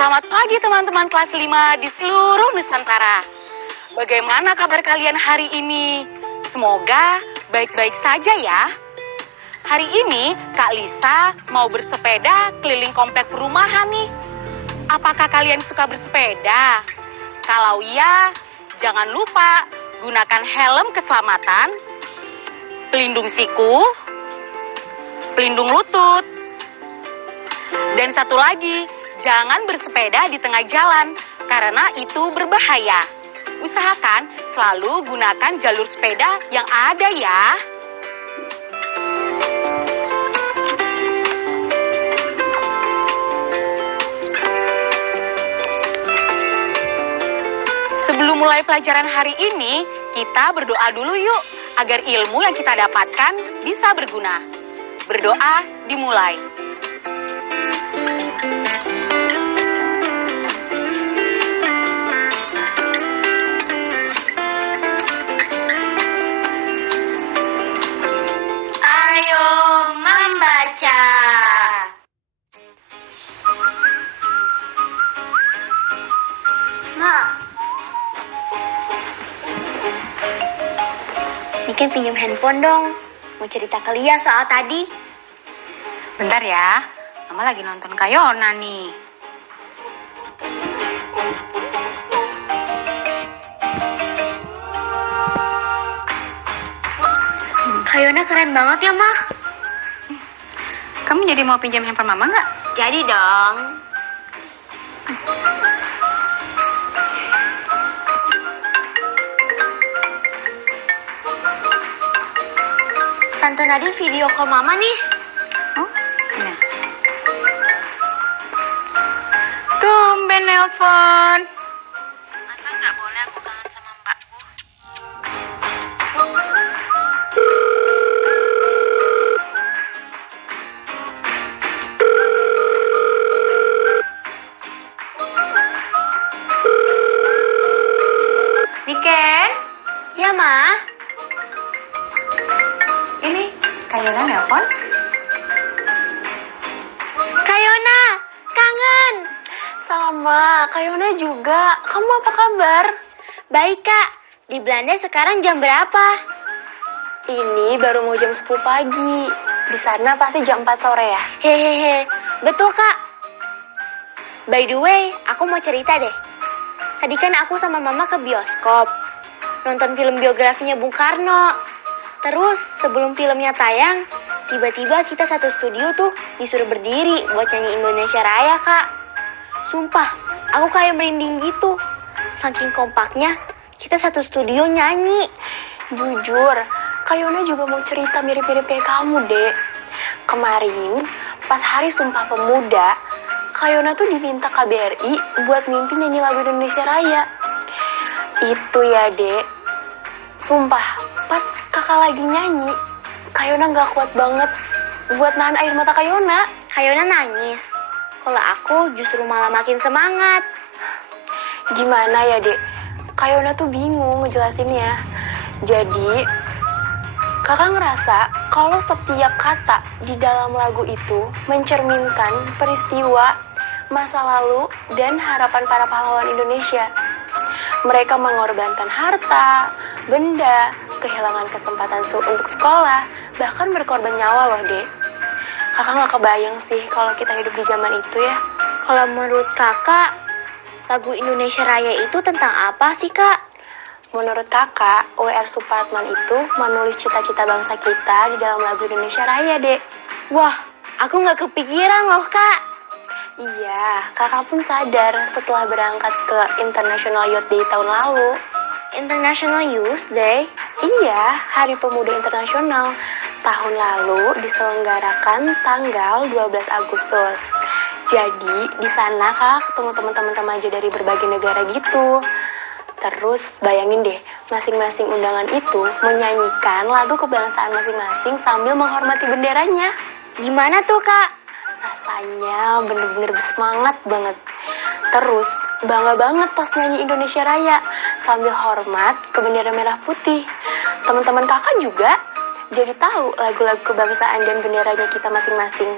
Selamat pagi teman-teman kelas 5 di seluruh Nusantara. Bagaimana kabar kalian hari ini? Semoga baik-baik saja ya. Hari ini Kak Lisa mau bersepeda keliling komplek perumahan nih. Apakah kalian suka bersepeda? Kalau iya, jangan lupa gunakan helm keselamatan, pelindung siku, pelindung lutut. Dan satu lagi, jangan bersepeda di tengah jalan, karena itu berbahaya. Usahakan selalu gunakan jalur sepeda yang ada ya. Sebelum mulai pelajaran hari ini, kita berdoa dulu yuk, agar ilmu yang kita dapatkan bisa berguna. Berdoa dimulai. Bikin pinjam handphone dong. Mau cerita ke Lia soal tadi. Bentar ya, Mama lagi nonton Kayona nih. Kayona keren banget ya, Ma. Kamu jadi mau pinjam handphone Mama nggak? Jadi dong. Tante Nadine video call Mama nih. Oh, iya. Tumben nelpon. Masa nggak boleh aku kangen sama mbakku? Niken, Ya, Ma. ini Kayona nelpon. Kayona, kangen. Sama, Kayona juga. Kamu apa kabar? Baik, Kak. Di Belanda sekarang jam berapa? Ini baru mau jam 10 pagi. Di sana pasti jam 4 sore ya? Hehehe, betul, Kak. By the way, aku mau cerita deh. Tadi kan aku sama Mama ke bioskop. Nonton film biografinya Bung Karno. Terus sebelum filmnya tayang, tiba-tiba kita satu studio tuh disuruh berdiri buat nyanyi Indonesia Raya, Kak. Sumpah, aku kayak merinding gitu. Saking kompaknya, kita satu studio nyanyi. Jujur, Kayona juga mau cerita mirip-mirip kayak kamu, Dek. Kemarin, pas Hari Sumpah Pemuda, Kayona tuh diminta KBRI buat mimpi nyanyi lagu Indonesia Raya. Itu ya, Dek. Sumpah, pas kakak lagi nyanyi, Kayona gak kuat banget buat nahan air mata Kayona. Kayona nangis. Kalau aku justru malah makin semangat. Gimana ya, Dek? Kayona tuh bingung ngejelasinnya. Jadi, kakak ngerasa kalau setiap kata di dalam lagu itu mencerminkan peristiwa masa lalu dan harapan para pahlawan Indonesia. Mereka mengorbankan harta, benda, kehilangan kesempatan untuk sekolah, bahkan berkorban nyawa loh, Dek. Kakak nggak kebayang sih kalau kita hidup di zaman itu ya. Kalau menurut kakak, lagu Indonesia Raya itu tentang apa sih, Kak? Menurut kakak, W.R. Supratman itu menulis cita-cita bangsa kita di dalam lagu Indonesia Raya, Dek. Wah, aku nggak kepikiran loh, Kak. Iya, kakak pun sadar setelah berangkat ke International Youth Day tahun lalu. International Youth Day? Iya, Hari Pemuda Internasional. Tahun lalu diselenggarakan tanggal 12 Agustus. Jadi, di sana kak ketemu teman-teman remaja dari berbagai negara gitu. Terus, bayangin deh, masing-masing undangan itu menyanyikan lagu kebangsaan masing-masing sambil menghormati benderanya. Gimana tuh, Kak? Rasanya bener-bener bersemangat banget. Terus, bangga banget pas nyanyi Indonesia Raya sambil hormat ke bendera merah putih. Teman-teman kakak juga jadi tahu lagu-lagu kebangsaan dan benderanya kita masing-masing.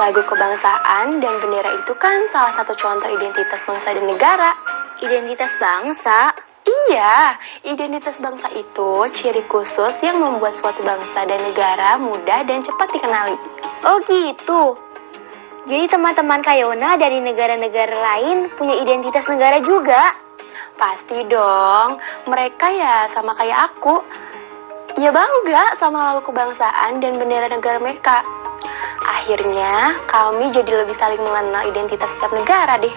Lagu kebangsaan dan bendera itu kan salah satu contoh identitas bangsa dan negara. Identitas bangsa? Iya, identitas bangsa itu ciri khusus yang membuat suatu bangsa dan negara mudah dan cepat dikenali. Oh gitu. Jadi teman-teman Kayona dari negara-negara lain punya identitas negara juga? Pasti dong, mereka ya sama kayak aku. Ya bangga sama lagu kebangsaan dan bendera negara mereka. Akhirnya kami jadi lebih saling mengenal identitas setiap negara deh.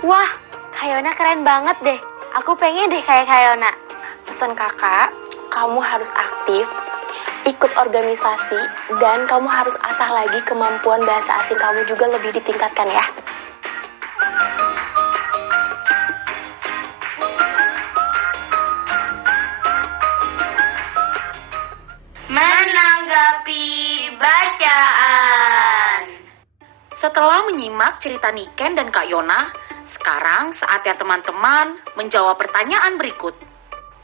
Wah, Kayona keren banget deh. Aku pengen deh kayak Kayona. Pesan kakak, kamu harus aktif, ikut organisasi, dan kamu harus asah lagi kemampuan bahasa asing kamu juga lebih ditingkatkan ya. Menanggapi bacaan. Setelah menyimak cerita Niken dan Kak Yona, sekarang saatnya teman-teman menjawab pertanyaan berikut.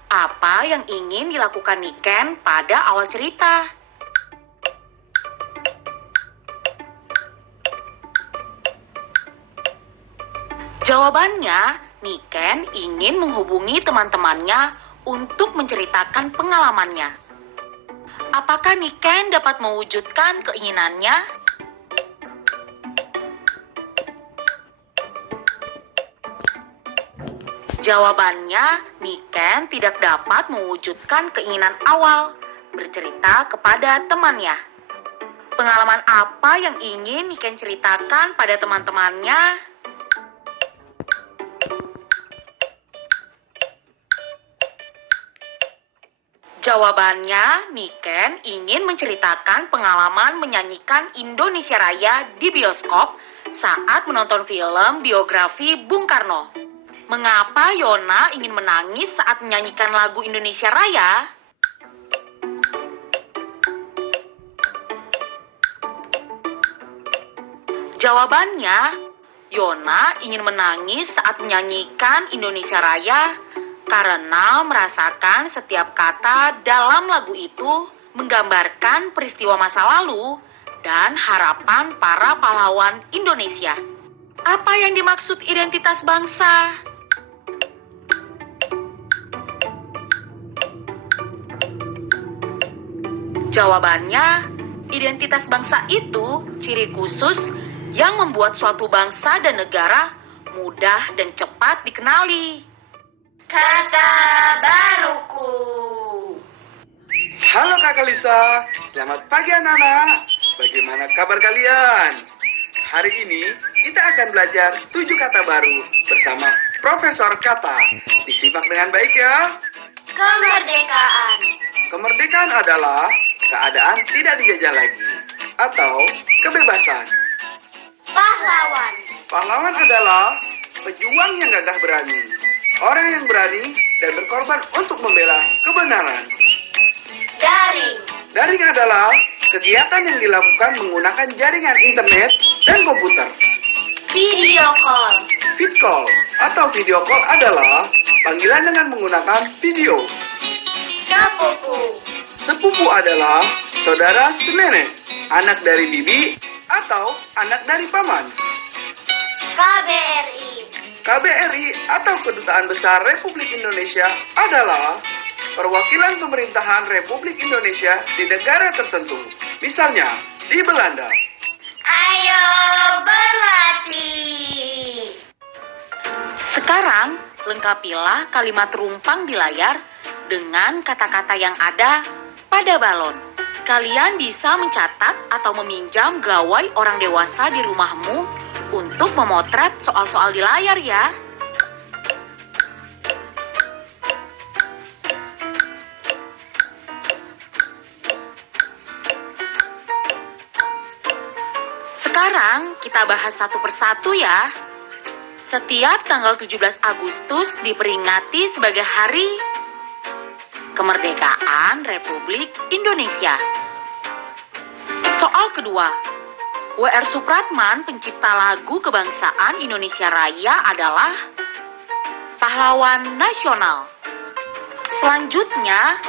Apa yang ingin dilakukan Niken pada awal cerita? Jawabannya, Niken ingin menghubungi teman-temannya untuk menceritakan pengalamannya. Apakah Niken dapat mewujudkan keinginannya? Jawabannya, Niken tidak dapat mewujudkan keinginan awal, bercerita kepada temannya. Pengalaman apa yang ingin Niken ceritakan pada teman-temannya? Jawabannya, Niken ingin menceritakan pengalaman menyanyikan Indonesia Raya di bioskop saat menonton film biografi Bung Karno. Mengapa Yona ingin menangis saat menyanyikan lagu Indonesia Raya? Jawabannya, Yona ingin menangis saat menyanyikan Indonesia Raya karena merasakan setiap kata dalam lagu itu menggambarkan peristiwa masa lalu dan harapan para pahlawan Indonesia. Apa yang dimaksud identitas bangsa? Jawabannya, identitas bangsa itu ciri khusus yang membuat suatu bangsa dan negara mudah dan cepat dikenali. Kata baruku. Halo Kakak Lisa, selamat pagi anak-anak. Bagaimana kabar kalian? Hari ini kita akan belajar 7 kata baru bersama Profesor Kata. Disimak dengan baik ya. Kemerdekaan. Kemerdekaan adalah keadaan tidak dijajah lagi atau kebebasan. Pahlawan. Pahlawan adalah pejuang yang gagah berani. Orang yang berani dan berkorban untuk membela kebenaran. Daring. Daring adalah kegiatan yang dilakukan menggunakan jaringan internet dan komputer. Video call. Vid call atau video call adalah panggilan dengan menggunakan video. Sepupu. Sepupu adalah saudara senenek, anak dari bibi atau anak dari paman. KBRI. KBRI atau Kedutaan Besar Republik Indonesia adalah perwakilan pemerintahan Republik Indonesia di negara tertentu. Misalnya, di Belanda. Ayo berlatih. Sekarang, lengkapilah kalimat rumpang di layar dengan kata-kata yang ada pada balon. Kalian bisa mencatat atau meminjam gawai orang dewasa di rumahmu untuk memotret soal-soal di layar ya. Sekarang kita bahas satu persatu ya. Setiap tanggal 17 Agustus diperingati sebagai Hari Kemerdekaan Republik Indonesia. Soal kedua, W.R. Supratman, pencipta lagu kebangsaan Indonesia Raya adalah pahlawan nasional. Selanjutnya,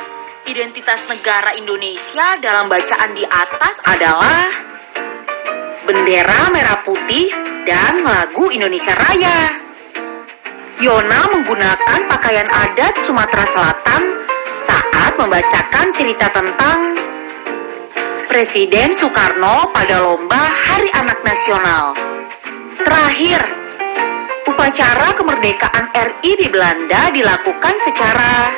identitas negara Indonesia dalam bacaan di atas adalah bendera merah putih dan lagu Indonesia Raya. Yona menggunakan pakaian adat Sumatera Selatan saat membacakan cerita tentang Presiden Soekarno pada lomba Hari Anak Nasional. Terakhir, upacara kemerdekaan RI di Belanda dilakukan secara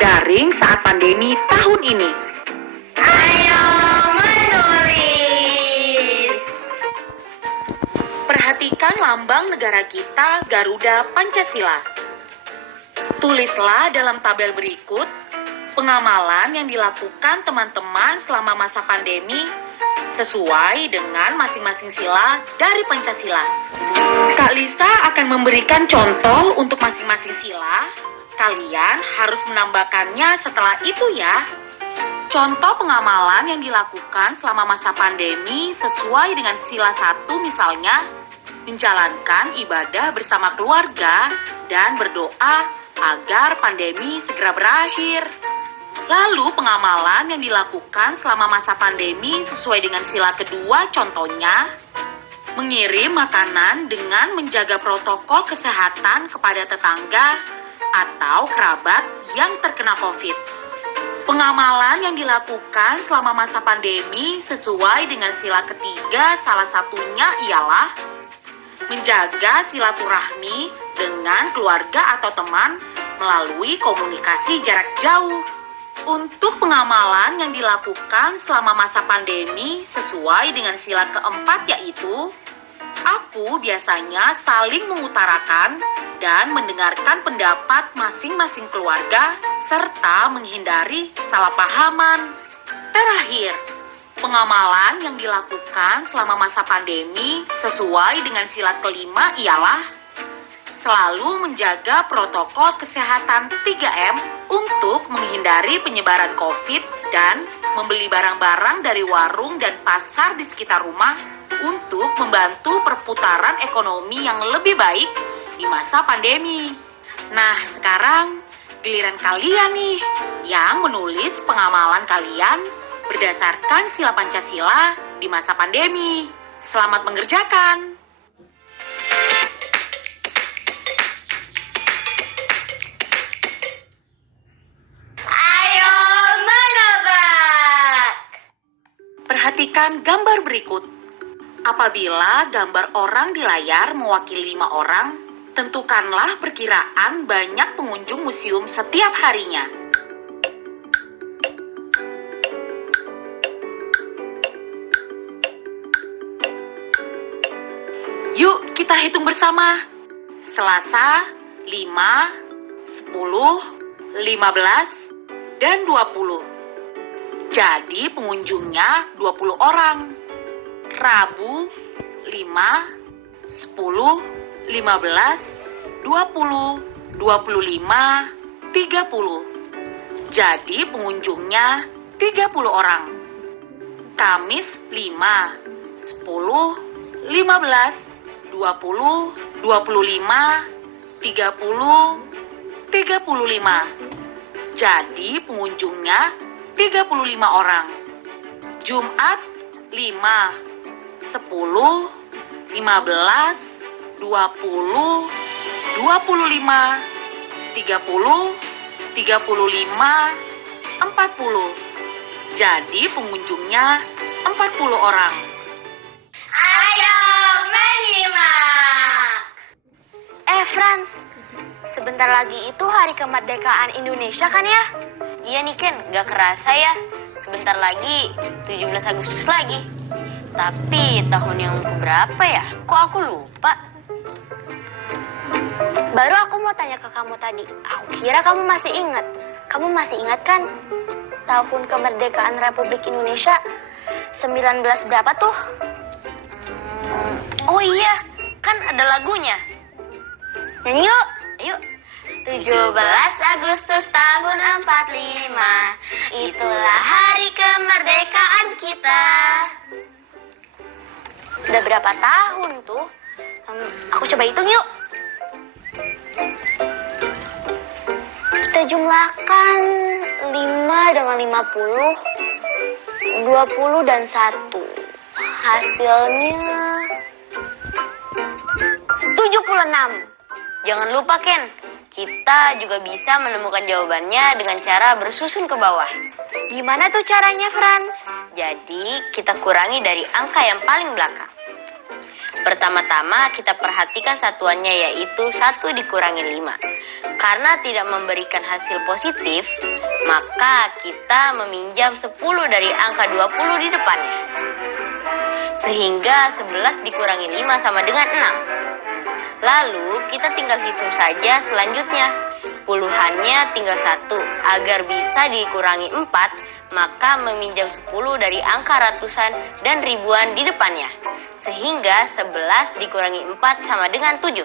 daring saat pandemi tahun ini. Ayo menulis. Perhatikan lambang negara kita, Garuda Pancasila. Tulislah dalam tabel berikut pengamalan yang dilakukan teman-teman selama masa pandemi sesuai dengan masing-masing sila dari Pancasila. Kak Lisa akan memberikan contoh untuk masing-masing sila. Kalian harus menambahkannya setelah itu ya. Contoh pengamalan yang dilakukan selama masa pandemi sesuai dengan sila 1 misalnya, menjalankan ibadah bersama keluarga dan berdoa agar pandemi segera berakhir. Lalu pengamalan yang dilakukan selama masa pandemi sesuai dengan sila kedua contohnya, mengirim makanan dengan menjaga protokol kesehatan kepada tetangga atau kerabat yang terkena COVID. Pengamalan yang dilakukan selama masa pandemi sesuai dengan sila ketiga salah satunya ialah menjaga silaturahmi dengan keluarga atau teman melalui komunikasi jarak jauh. Untuk pengamalan yang dilakukan selama masa pandemi sesuai dengan sila keempat yaitu aku biasanya saling mengutarakan dan mendengarkan pendapat masing-masing keluarga serta menghindari kesalahpahaman. Terakhir, pengamalan yang dilakukan selama masa pandemi sesuai dengan sila kelima ialah selalu menjaga protokol kesehatan 3M untuk menghindari penyebaran COVID dan membeli barang-barang dari warung dan pasar di sekitar rumah untuk membantu perputaran ekonomi yang lebih baik di masa pandemi. Nah, sekarang giliran kalian nih yang menulis pengamalan kalian berdasarkan sila Pancasila di masa pandemi. Selamat mengerjakan! Ayo menebak. Perhatikan gambar berikut. Apabila gambar orang di layar mewakili 5 orang, tentukanlah perkiraan banyak pengunjung museum setiap harinya. Yuk kita hitung bersama. Selasa, 5, 10, 15, dan 20. Jadi pengunjungnya 20 orang. Rabu, 5, 10, 15, 20, 25, 30. Jadi pengunjungnya 30 orang. Kamis 5, 10, 15, 20, 25, 30, 35. Jadi pengunjungnya 35 orang. Jumat 5, 10, 15, 20, 25, 30, 35, 40. Jadi pengunjungnya 40 orang. Ayo menyimak. Frans, sebentar lagi itu hari kemerdekaan Indonesia kan ya? Iya nih Ken, gak kerasa ya. Sebentar lagi 17 Agustus lagi. Tapi tahun yang berapa ya? Kok aku lupa? Baru aku mau tanya ke kamu tadi. Aku kira kamu masih ingat. Kamu masih ingat kan? Tahun kemerdekaan Republik Indonesia 19 berapa tuh? Oh iya, kan ada lagunya. Nyanyi yuk, ayo. 17 Agustus tahun 45, itulah hari kemerdekaan kita. Udah berapa tahun tuh? Aku coba hitung yuk. Kita jumlahkan 5 dengan 50, 20 dan 1. Hasilnya 76. Jangan lupa, Ken. Kita juga bisa menemukan jawabannya dengan cara bersusun ke bawah. Gimana tuh caranya, Franz? Jadi, kita kurangi dari angka yang paling belakang. Pertama-tama kita perhatikan satuannya, yaitu 1 dikurangi 5. Karena tidak memberikan hasil positif, maka kita meminjam 10 dari angka 20 di depannya. Sehingga 11 dikurangi 5 sama dengan 6. Lalu kita tinggal hitung saja selanjutnya. Puluhannya tinggal 1. Agar bisa dikurangi 4, maka meminjam 10 dari angka ratusan dan ribuan di depannya. Sehingga 11 dikurangi 4 sama dengan 7.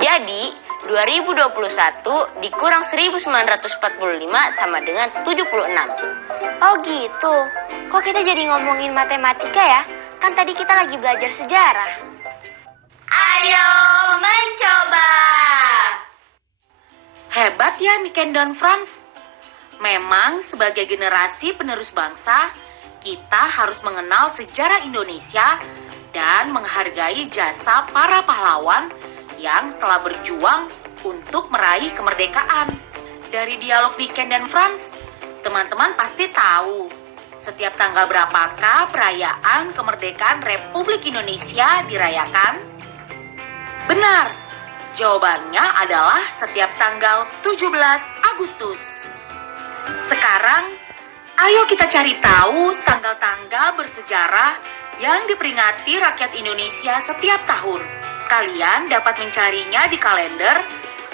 Jadi 2021 dikurang 1945 sama dengan 76. Oh gitu. Kok kita jadi ngomongin matematika ya? Kan tadi kita lagi belajar sejarah. Ayo mencoba. Hebat ya Niken dan Franz. Memang sebagai generasi penerus bangsa, kita harus mengenal sejarah Indonesia dan menghargai jasa para pahlawan yang telah berjuang untuk meraih kemerdekaan. Dari dialog Niken dan Franz, teman-teman pasti tahu setiap tanggal berapakah perayaan kemerdekaan Republik Indonesia dirayakan? Benar, jawabannya adalah setiap tanggal 17 Agustus. Sekarang, ayo kita cari tahu tanggal-tanggal bersejarah yang diperingati rakyat Indonesia setiap tahun. Kalian dapat mencarinya di kalender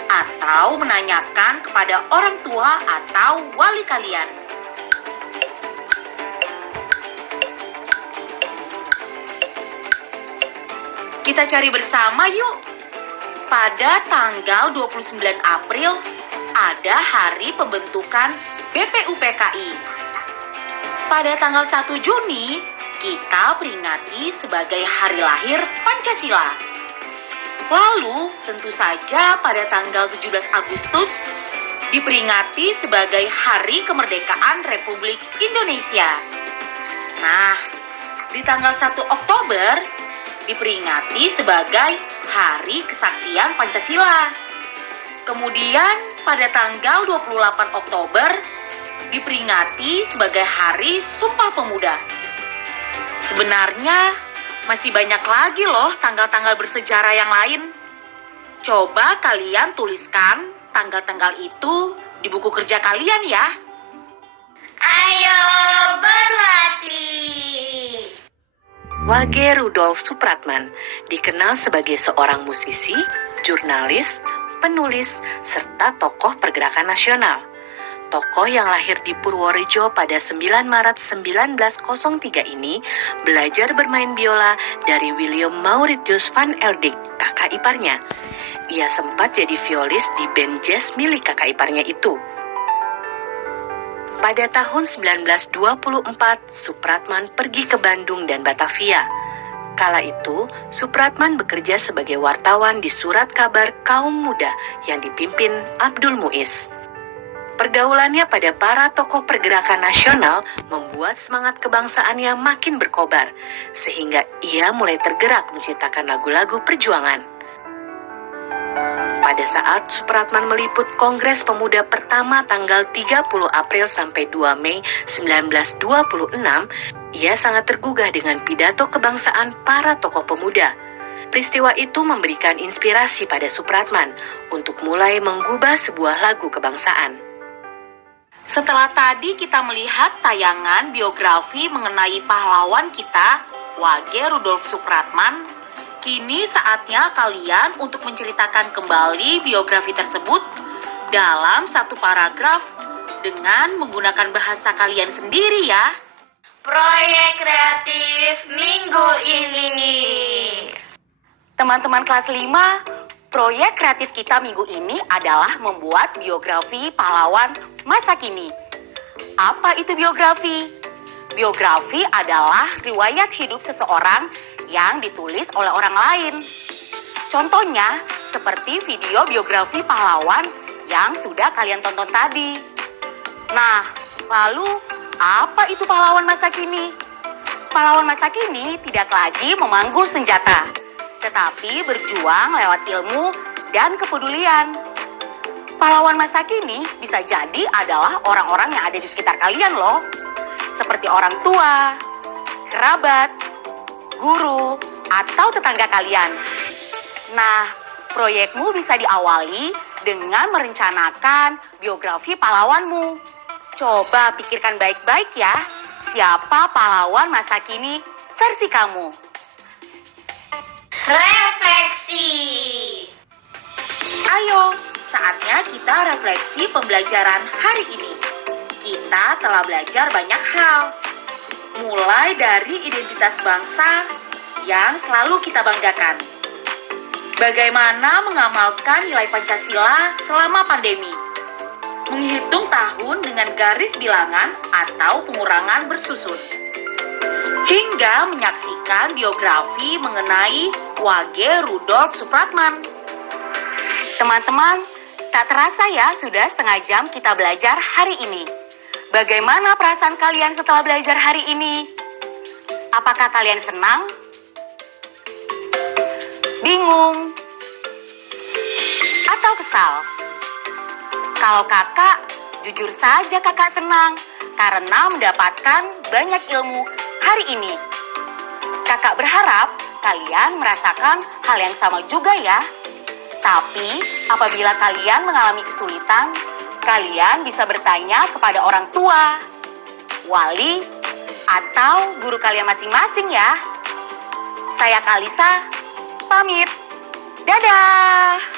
atau menanyakan kepada orang tua atau wali kalian. Kita cari bersama yuk. Pada tanggal 29 April ada hari pembentukan BPUPKI. Pada tanggal 1 Juni kita peringati sebagai hari lahir Pancasila. Lalu tentu saja pada tanggal 17 Agustus diperingati sebagai Hari Kemerdekaan Republik Indonesia. Nah, di tanggal 1 Oktober diperingati sebagai Hari Kesaktian Pancasila. Kemudian pada tanggal 28 Oktober diperingati sebagai Hari Sumpah Pemuda. Sebenarnya masih banyak lagi loh tanggal-tanggal bersejarah yang lain. Coba kalian tuliskan tanggal-tanggal itu di buku kerja kalian ya. Ayo berlatih. Wage Rudolf Supratman dikenal sebagai seorang musisi, jurnalis, penulis, serta tokoh pergerakan nasional. Tokoh yang lahir di Purworejo pada 9 Maret 1903 ini belajar bermain biola dari William Mauritius van Eldik, kakak iparnya. Ia sempat jadi violis di band jazz milik kakak iparnya itu. Pada tahun 1924, Supratman pergi ke Bandung dan Batavia. Kala itu, Supratman bekerja sebagai wartawan di surat kabar kaum muda yang dipimpin Abdul Muiz. Pergaulannya pada para tokoh pergerakan nasional membuat semangat kebangsaannya makin berkobar, sehingga ia mulai tergerak menciptakan lagu-lagu perjuangan. Pada saat Supratman meliput Kongres Pemuda pertama tanggal 30 April sampai 2 Mei 1926, ia sangat tergugah dengan pidato kebangsaan para tokoh pemuda. Peristiwa itu memberikan inspirasi pada Supratman untuk mulai menggubah sebuah lagu kebangsaan. Setelah tadi kita melihat tayangan biografi mengenai pahlawan kita, Wage Rudolf Supratman, kini saatnya kalian untuk menceritakan kembali biografi tersebut dalam satu paragraf dengan menggunakan bahasa kalian sendiri ya. Proyek kreatif minggu ini. Teman-teman kelas 5, proyek kreatif kita minggu ini adalah membuat biografi pahlawan masa kini. Apa itu biografi? Biografi adalah riwayat hidup seseorang yang ditulis oleh orang lain. Contohnya, seperti video biografi pahlawan yang sudah kalian tonton tadi. Nah, lalu apa itu pahlawan masa kini? Pahlawan masa kini tidak lagi memanggul senjata, tetapi berjuang lewat ilmu dan kepedulian. Pahlawan masa kini bisa jadi adalah orang-orang yang ada di sekitar kalian loh. Seperti orang tua, kerabat, guru, atau tetangga kalian. Nah, proyekmu bisa diawali dengan merencanakan biografi pahlawanmu. Coba pikirkan baik-baik ya, siapa pahlawan masa kini versi kamu? Refleksi. Ayo, saatnya kita refleksi pembelajaran hari ini. Kita telah belajar banyak hal. Mulai dari identitas bangsa yang selalu kita banggakan. Bagaimana mengamalkan nilai Pancasila selama pandemi. Menghitung tahun dengan garis bilangan atau pengurangan bersusun. Hingga menyaksikan biografi mengenai Wage Rudolf Supratman. Teman-teman, tak terasa ya sudah setengah jam kita belajar hari ini. Bagaimana perasaan kalian setelah belajar hari ini? Apakah kalian senang? Bingung? Atau kesal? Kalau kakak, jujur saja kakak senang karena mendapatkan banyak ilmu hari ini. Kakak berharap kalian merasakan hal yang sama juga ya. Tapi apabila kalian mengalami kesulitan, kalian bisa bertanya kepada orang tua, wali, atau guru kalian masing-masing ya. Saya Kalisa, pamit. Dadah!